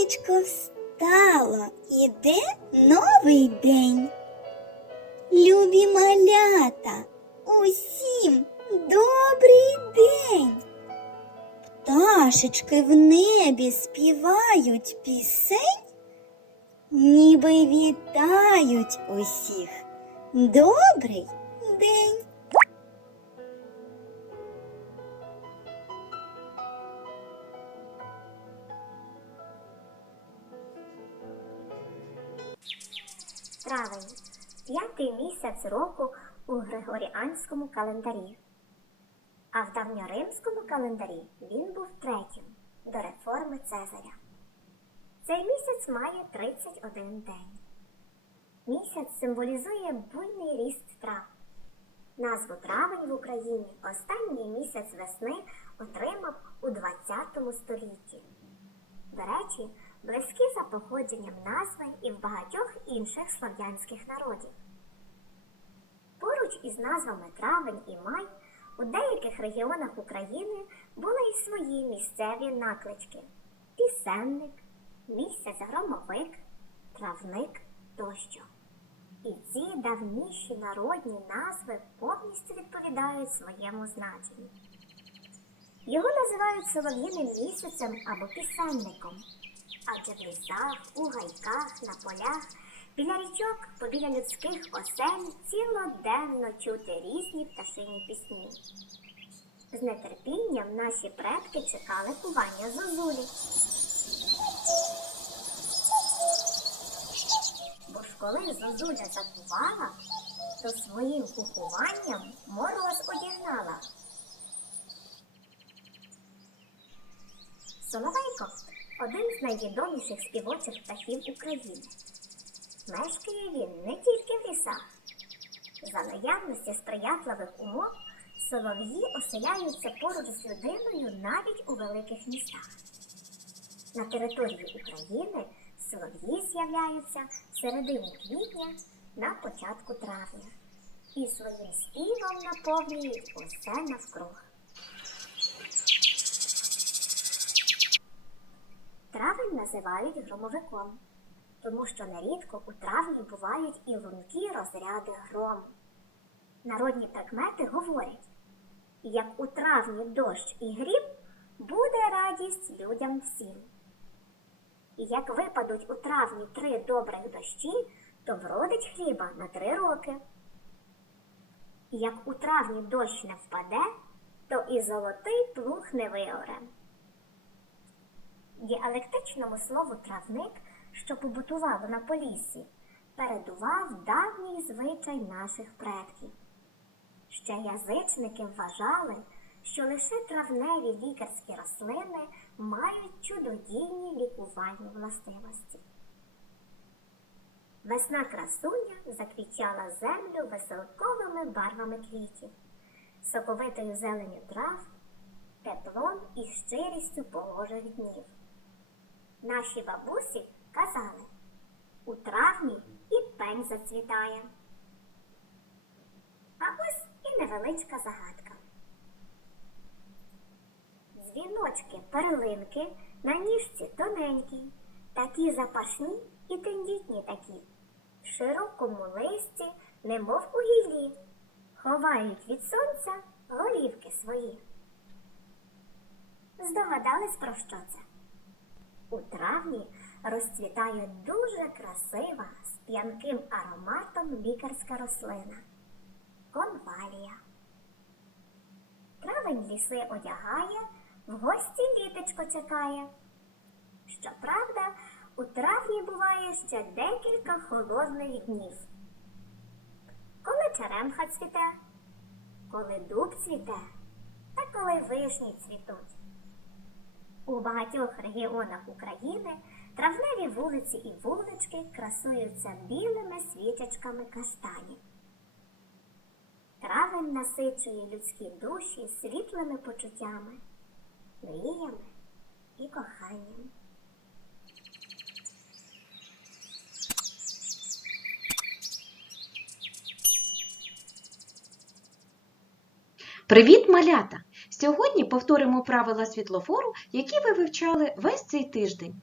Сонечко встало, іде новий день. Любі малята, усім добрий день. Пташечки в небі співають пісень, ніби вітають усіх. Добрий день. П'ятий місяць року у Григоріанському календарі. А в давньоримському календарі він був третім до реформи Цезаря. Цей місяць має 31 день. Місяць символізує буйний ріст трав. Назву травень в Україні останній місяць весни отримав у 20 столітті. До речі, близькі за походженням назви і в багатьох інших слов'янських народів. Поруч із назвами травень і май у деяких регіонах України були й свої місцеві наклички пісенник, місяць громовик, травник тощо. І ці давніші народні назви повністю відповідають своєму значенню. Його називають солов'їним місяцем або пісенником, адже в лісах, у гайках, на полях, біля річок, побіля людських осель цілоденно чути різні пташині пісні. З нетерпінням наші предки чекали кування зозулі. Бо ж коли зозуля закувала, то своїм кукуванням мороз одігнала. Соловейко один з найвідоміших співочих птахів України. Мешкає він не тільки в лісах. За наявності сприятливих умов солов'ї оселяються поруч з людиною навіть у великих містах. На території України солов'ї з'являються в середині квітня на початку травня і своїм співом наповнюють усе навкруг. Травень називають громовиком, тому що нерідко у травні бувають і лункі розряди грому. Народні прикмети говорять, як у травні дощ і грім, буде радість людям всім. І як випадуть у травні три добрих дощі, то вродить хліба на три роки. І як у травні дощ не впаде, то і золотий плуг не виоре. Діалектичному слову травник, що побутувало на поліссі, передував давній звичай наших предків. Ще язичники вважали, що лише травневі лікарські рослини мають чудодійні лікувальні властивості. Весна красуня заквічала землю веселковими барвами квітів, соковитою зеленю трав, теплом і щирістю погожих днів. Наші бабусі казали, у травні і пень зацвітає. А ось і невеличка загадка. Дзвіночки, перлинки на ніжці тоненькі, такі запашні і тендітні такі, в широкому листі, немов у гіллі, ховають від сонця голівки свої. Здогадались про що це? У травні розцвітає дуже красива з п'янким ароматом лікарська рослина конвалія. Травень ліси одягає, в гості літочко чекає. Щоправда, у травні буває ще декілька холодних днів. Коли черемха цвіте, коли дуб цвіте, та коли вишні цвітуть. У багатьох регіонах України травневі вулиці і вулички красуються білими свічечками каштанів. Травень насичує людські душі світлими почуттями, мріями і коханням. Привіт, малята! Сьогодні повторимо правила світлофору, які ви вивчали весь цей тиждень.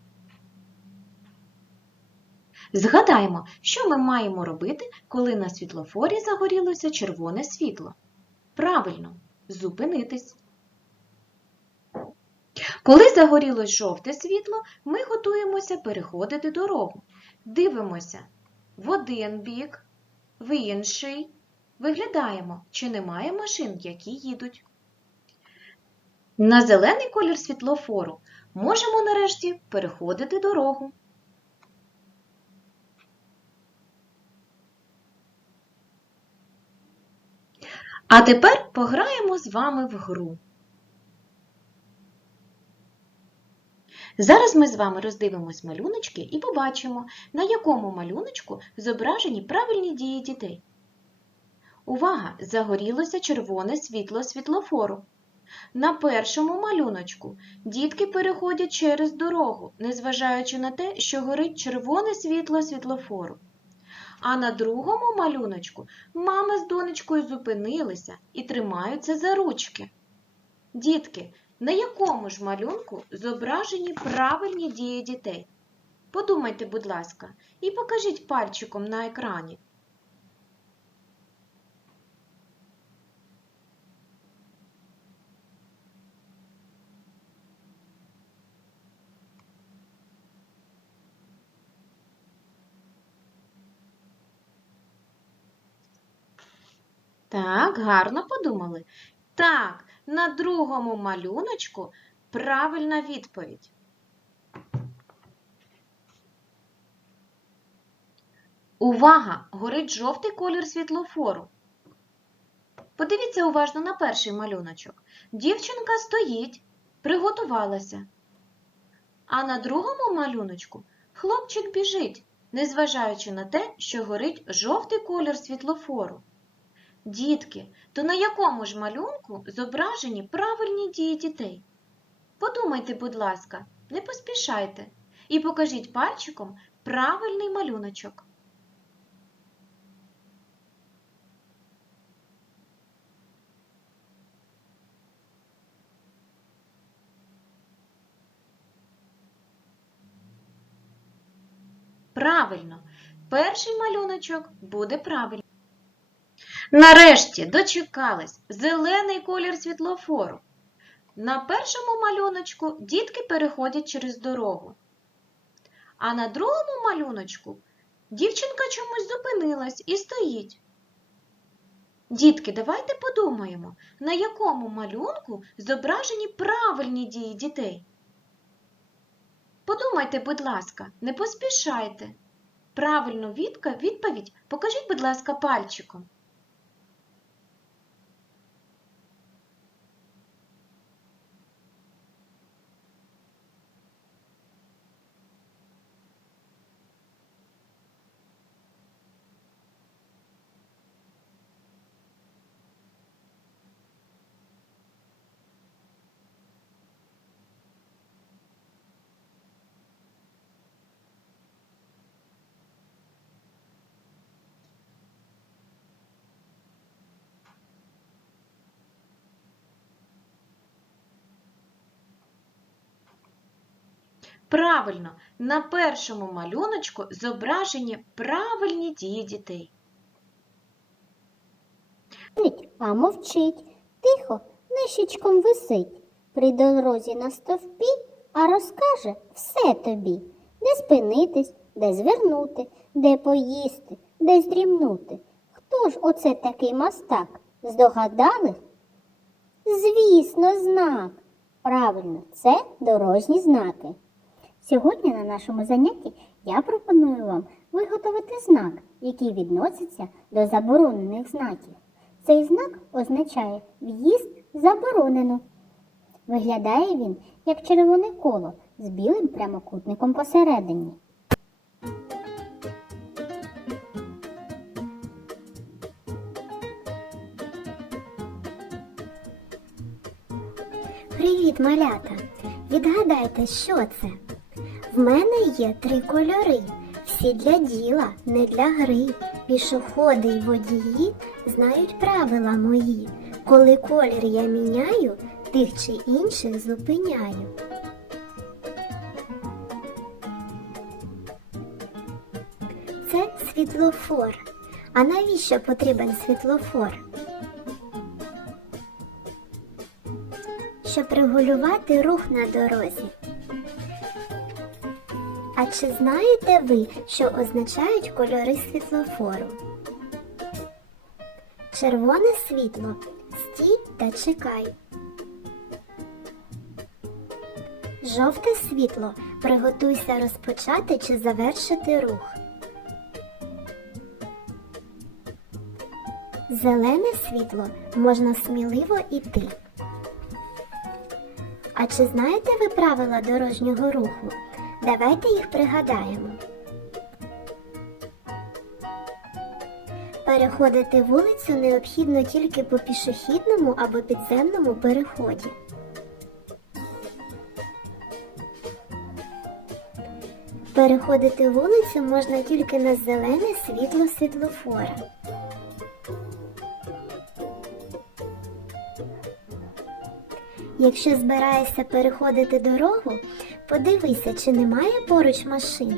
Згадаємо, що ми маємо робити, коли на світлофорі загорілося червоне світло. Правильно, зупинитись. Коли загорілось жовте світло, ми готуємося переходити дорогу. Дивимося в один бік, в інший. Виглядаємо, чи немає машин, які їдуть. На зелений колір світлофору можемо нарешті переходити дорогу. А тепер пограємо з вами в гру. Зараз ми з вами роздивимось малюночки і побачимо, на якому малюночку зображені правильні дії дітей. Увага! Загорілося червоне світло світлофору. На першому малюночку дітки переходять через дорогу, незважаючи на те, що горить червоне світло світлофору. А на другому малюночку мама з донечкою зупинилися і тримаються за ручки. Дітки, на якому ж малюнку зображені правильні дії дітей? Подумайте, будь ласка, і покажіть пальчиком на екрані. Так, гарно подумали. Так, на другому малюночку правильна відповідь. Увага! Горить жовтий колір світлофору. Подивіться уважно на перший малюночок. Дівчинка стоїть, приготувалася. А на другому малюночку хлопчик біжить, незважаючи на те, що горить жовтий колір світлофору. Дітки, то на якому ж малюнку зображені правильні дії дітей? Подумайте, будь ласка, не поспішайте і покажіть пальчиком правильний малюночок. Правильно, перший малюночок буде правильний. Нарешті дочекались зелений колір світлофору. На першому малюночку дітки переходять через дорогу. А на другому малюночку дівчинка чомусь зупинилась і стоїть. Дітки, давайте подумаємо, на якому малюнку зображені правильні дії дітей. Подумайте, будь ласка, не поспішайте. Правильну відповідь покажіть, будь ласка, пальчиком. Правильно, на першому малюночку зображені правильні дії дітей. А мовчить, тихо нищечком висить. При дорозі на стовпі, а розкаже все тобі, де спинитись, де звернути, де поїсти, де здрімнути. Хто ж оце такий мастак? Здогадали? Звісно, знак. Правильно, це дорожні знаки. Сьогодні на нашому занятті я пропоную вам виготовити знак, який відноситься до заборонених знаків. Цей знак означає в'їзд заборонено. Виглядає він як червоне коло з білим прямокутником посередині. Привіт, малята! Відгадайте, що це? В мене є три кольори. Всі для діла, не для гри. Пішоходи й водії знають правила мої. Коли колір я міняю, тих чи інших зупиняю. Це світлофор. А навіщо потрібен світлофор? Щоб регулювати рух на дорозі. А чи знаєте ви, що означають кольори світлофору? Червоне світло стій та чекай. Жовте світло приготуйся розпочати чи завершити рух. Зелене світло можна сміливо йти. А чи знаєте ви правила дорожнього руху? Давайте їх пригадаємо. Переходити вулицю необхідно тільки по пішохідному або підземному переході. Переходити вулицю можна тільки на зелене світло світлофора. Якщо збираєшся переходити дорогу, подивися, чи немає поруч машин.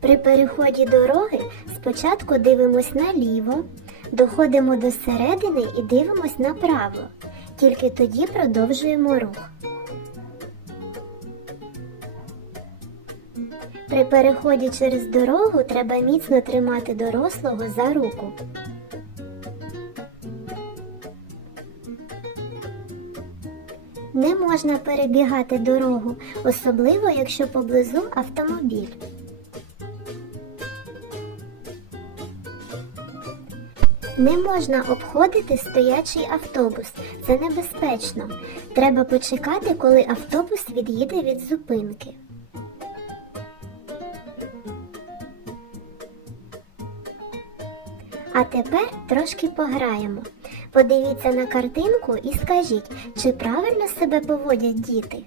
При переході дороги спочатку дивимось наліво, доходимо до середини і дивимось направо. Тільки тоді продовжуємо рух. При переході через дорогу треба міцно тримати дорослого за руку. Не можна перебігати дорогу, особливо якщо поблизу автомобіль. Не можна обходити стоячий автобус. Це небезпечно. Треба почекати, коли автобус від'їде від зупинки. А тепер трошки пограємо. Подивіться на картинку і скажіть, чи правильно себе поводять діти.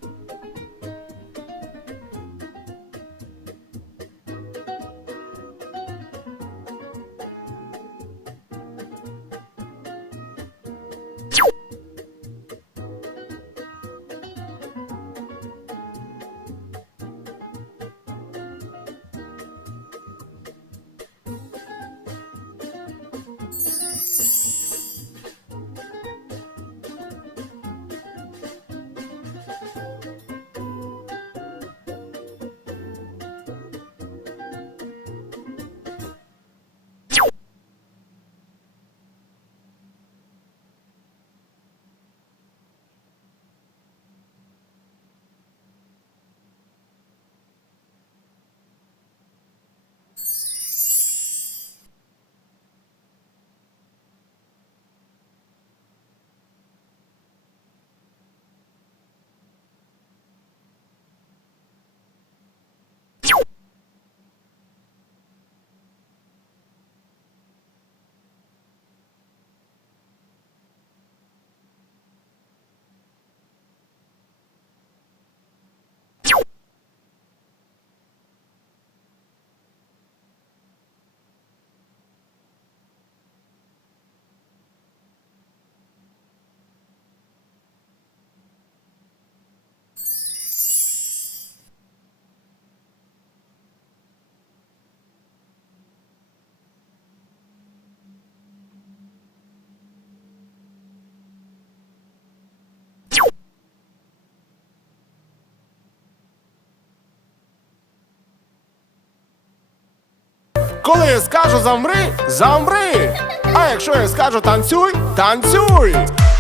Коли я скажу замри, замри. А якщо я скажу танцюй, танцюй.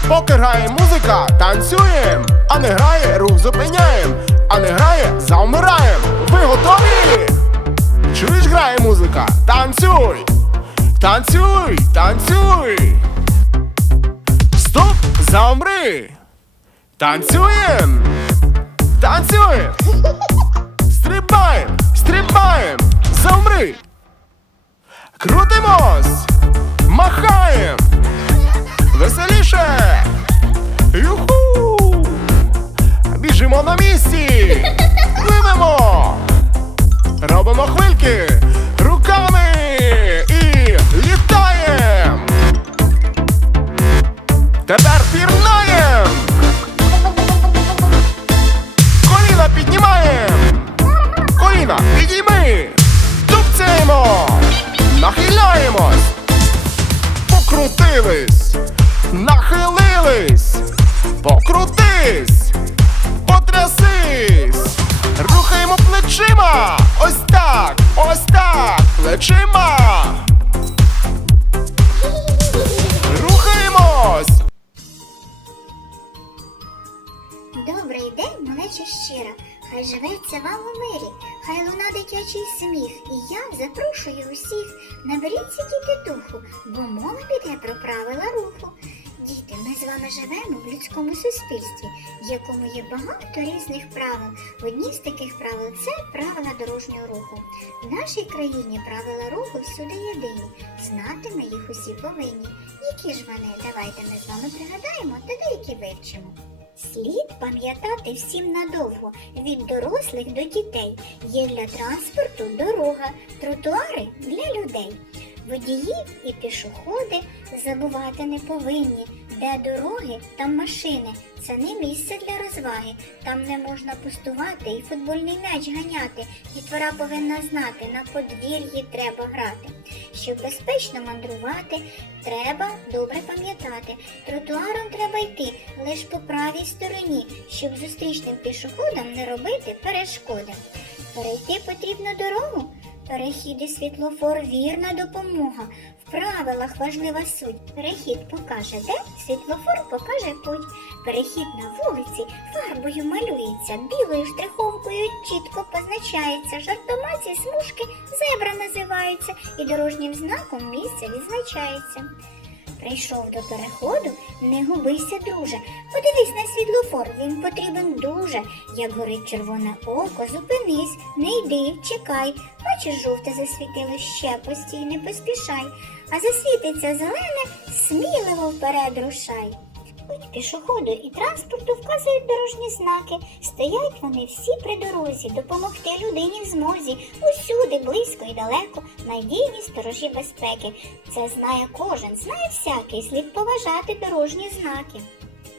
Поки грає музика, танцюєм. А не грає, рух зупиняєм. А не грає, завмираєм. Ви готові? Чуєш, грає музика? Танцюй! Танцюй, танцюй! Стоп, замри! Танцюєм! Танцюєм! Стрибаєм! Стрибаєм! Замри! Крутимось! Махаєм! Веселіше! Юху! Біжимо на місці! Пливемо! Робимо хвильки руками і літаєм! Тепер пірнаєм! Ми живемо в людському суспільстві, в якому є багато різних правил. Одні з таких правил це правила дорожнього руху. В нашій країні правила руху всюди єдині, знати ми їх усі повинні. Які ж вони? Давайте ми з вами пригадаємо та деякі вивчимо. Слід пам'ятати всім надовго від дорослих до дітей. Є для транспорту дорога, тротуари для людей. Водії і пішоходи забувати не повинні. Де дороги, там машини. Це не місце для розваги. Там не можна пустувати і футбольний м'яч ганяти. Дітвора повинна знати, на подвір'ї треба грати. Щоб безпечно мандрувати, треба добре пам'ятати. Тротуаром треба йти лише по правій стороні, щоб зустрічним пішоходам не робити перешкоди. Перейти потрібно дорогу. Перехід і світлофор вірна допомога. В правилах важлива суть. Перехід покаже де, світлофор покаже путь. Перехід на вулиці фарбою малюється, білою штриховкою чітко позначається. Жартомаці смужки зебра називаються і дорожнім знаком місце відзначається. Прийшов до переходу, не губися, друже. Подивись на світлофор, він потрібен дуже. Як горить червоне око, зупинись, не йди, чекай. Бачиш, жовте засвітило ще постій, поспішай. А засвітиться зелене, сміливо вперед рушай. Путь пішоходу і транспорту вказують дорожні знаки. Стоять вони всі при дорозі, допомогти людині в змозі. Усюди, близько і далеко, надійні сторожі безпеки. Це знає кожен, знає всякий, слід поважати дорожні знаки.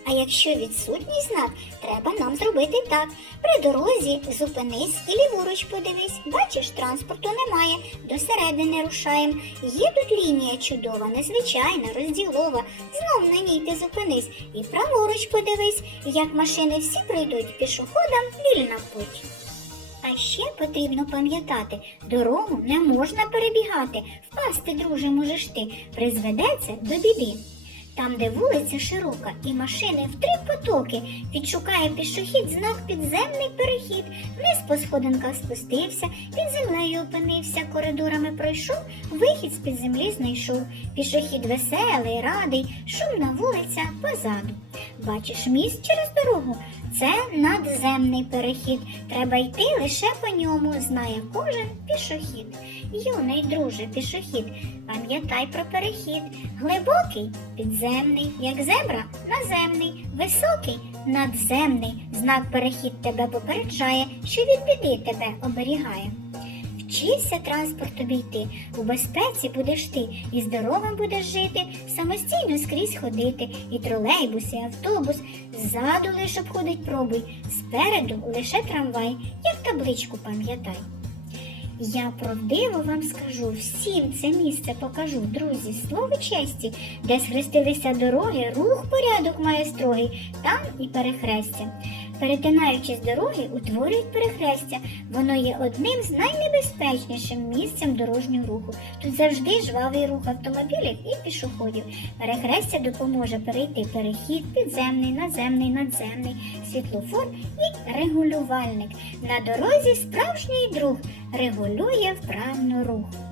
А якщо відсутній знак, треба нам зробити так. При дорозі зупинись і ліворуч подивись. Бачиш, транспорту немає. До середини рушаєм. Є тут лінія чудова, незвичайна, розділова. Знов на ній ти зупинись і праворуч подивись, як машини всі пройдуть пішоходам вільна путь. А ще потрібно пам'ятати, дорогу не можна перебігати. Впасти, друже, можеш ти, призведеться до біди. Там, де вулиця широка і машини в три потоки, відшукає пішохід знак підземний перехід, вниз по сходинках спустився, під землею опинився, коридорами пройшов, вихід з-під землі знайшов. Пішохід веселий, радий, шумна вулиця позаду. Бачиш міст через дорогу? Це надземний перехід. Треба йти лише по ньому, знає кожен пішохід. Юний друже, пішохід, пам'ятай про перехід. Глибокий підземний, як зебра наземний, високий надземний. Знак перехід тебе попереджає, що від біди тебе оберігає. Вчися транспорт обійти, у безпеці будеш ти, і здоровим будеш жити, самостійно скрізь ходити, і тролейбус, і автобус, ззаду лиш обходить пробуй, спереду лише трамвай, як табличку пам'ятай. Я правдиво вам скажу, всім це місце покажу, друзі, слово честі, де схрестилися дороги, рух порядок має строгий, там і перехрестя. Перетинаючи з дороги, утворюють перехрестя. Воно є одним з найнебезпечнішим місцем дорожнього руху. Тут завжди жвавий рух автомобілів і пішоходів. Перехрестя допоможе перейти перехід, підземний, наземний, надземний, світлофор і регулювальник. На дорозі справжній друг регулює вправно рух.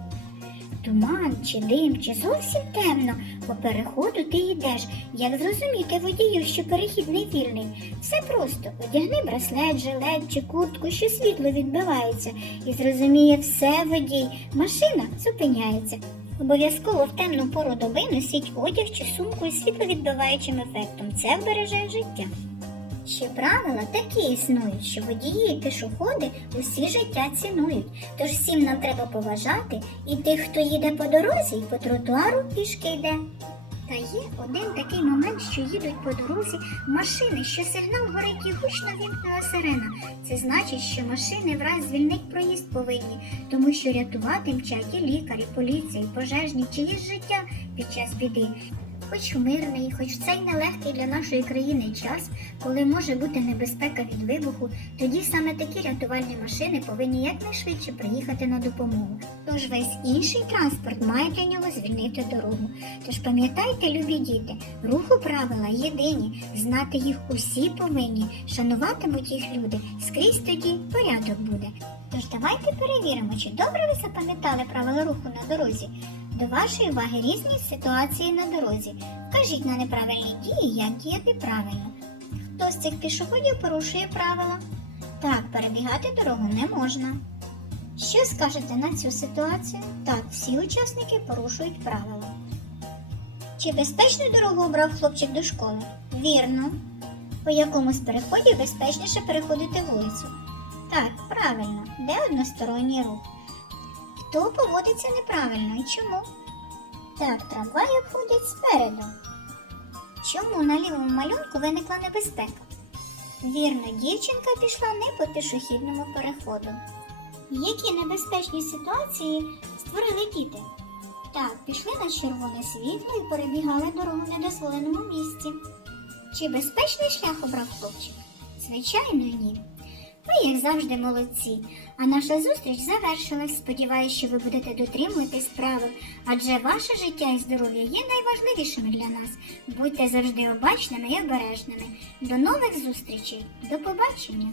Туман чи дим, чи зовсім темно, по переходу ти йдеш. Як зрозуміти водію, що перехід не вільний? Все просто одягни браслет, жилет чи куртку, що світло відбивається, і зрозуміє все водій. Машина зупиняється. Обов'язково в темну пору доби носіть одяг чи сумку із світловідбиваючим ефектом. Це вбереже життя. Ще правила такі існують, що водії і пішоходи усі життя цінують. Тож всім нам треба поважати і тих, хто їде по дорозі, і по тротуару пішки йде. Та є один такий момент, що їдуть по дорозі машини, що сигнал горить і гучно вімкнула сирена. Це значить, що машини враз звільнить проїзд повинні, тому що рятувати мчать і лікарі, поліція, і пожежні, чиєсь життя під час біди. Хоч мирний, хоч в цей нелегкий для нашої країни час, коли може бути небезпека від вибуху, тоді саме такі рятувальні машини повинні якнайшвидше приїхати на допомогу. Тож весь інший транспорт має для нього звільнити дорогу. Тож пам'ятайте, любі діти, руху правила єдині, знати їх усі повинні, шануватимуть їх люди, скрізь тоді порядок буде. Тож давайте перевіримо, чи добре ви запам'ятали правила руху на дорозі. До вашої уваги різні ситуації на дорозі. Вкажіть на неправильні дії, як діяти правильно. Хто з цих пішоходів порушує правила? Так, перебігати дорогу не можна. Що скажете на цю ситуацію? Так, всі учасники порушують правила. Чи безпечну дорогу обрав хлопчик до школи? Вірно. По якому з переходів безпечніше переходити вулицю? Так, правильно, де односторонній рух. Хто поводиться неправильно і чому? Так, трамваї обходять спереду. Чому на лівому малюнку виникла небезпека? Вірно, дівчинка пішла не по пішохідному переходу. Які небезпечні ситуації створили діти? Так, пішли на червоне світло і перебігали дорогу в недозволеному місці. Чи безпечний шлях обрав хлопчик? Звичайно, ні. Ви, як завжди, молодці. А наша зустріч завершилась. Сподіваюсь, що ви будете дотримуватись правил, адже ваше життя і здоров'я є найважливішими для нас. Будьте завжди обачними і обережними. До нових зустрічей. До побачення!